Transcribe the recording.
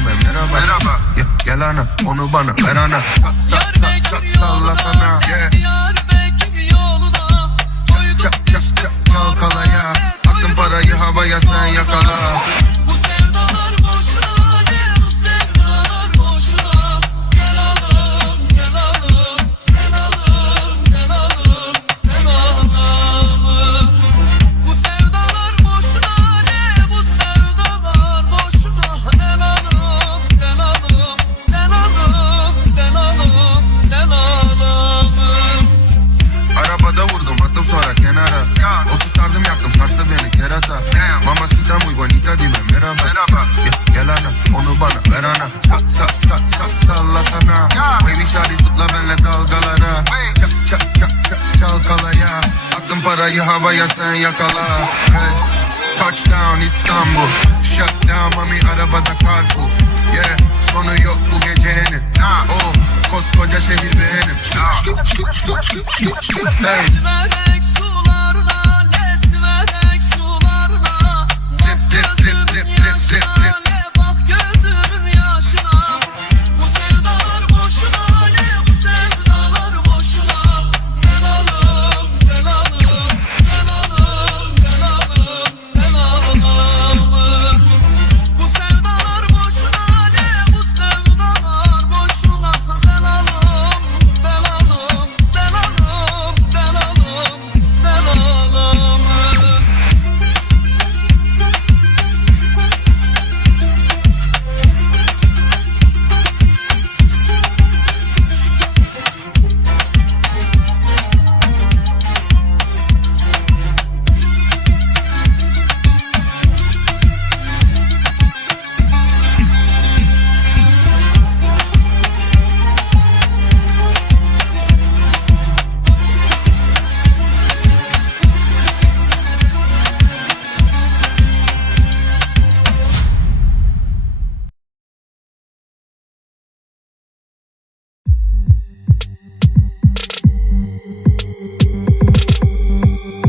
merhaba. Yeah, Gel ana onu bana ver ana. Sa, sa, sa, sa, Salla sana yeah. Çak çak çak çalkalaya Attım parayı havaya sen yakala bana Sa sa sa sa sallasana Wavy şari zıpla benle dalgalara. Çak çak çak çak çalkalaya. Attım parayı havaya sen yakala. Hey. Touchdown İstanbul. Shutdown mami arabada karpool Yeah. Sonu yok bu gecenin. Oh koskoca şehir benim. Hey. Dip dip dip dip dip dip